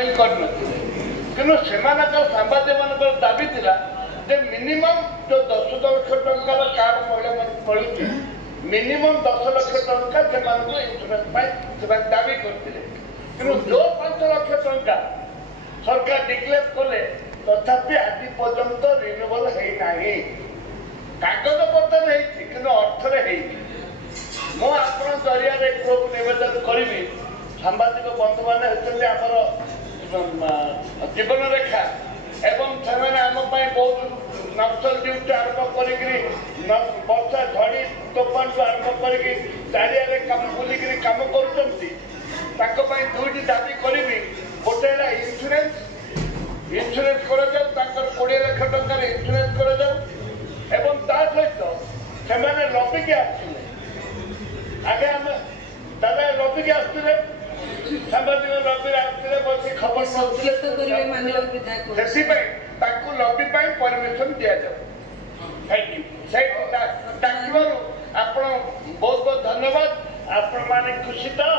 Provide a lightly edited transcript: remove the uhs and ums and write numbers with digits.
सामिल करनथिले किंतु सेमानकर सांबादिक मानकर दाबी थिला जे मिनिमम जो 10 लाख टंकार कार्ड महिला मन पड़ुछि मिनिमम 10 लाख टंका से इंश्योरेंस पाई दाबी करथिले किंतु जो 5 लाख टंका सरकार डिक्लेयर कले तथापि आज पर्यंत रिन्यूएबल है नाही कागज पत्र नहीं कि अर्थ मु आप जरिया निवेदन करी सांबादिक बंधु मैंने होती आमर जीवन रेखा एवं से आम बहुत नक्सल ड्यूटी आरंभ कर वर्षा झड़ी तोफान को आरंभ कर चारिया कम बुलिक कम कर दुईटी दाबी करी गोटे इन्सुरेंस इन्सुरेंस कर 20 लाख टकर इन्सुरेंस कर सहित से लबिकी आसते आगे आम दादा लबिकी आसते सांबादिक लबी आसते बस खबर से लबी परमिशन दि जाऊ थैंक यू से डाक आप बहुत बहुत धन्यवाद आपण माने खुशी तो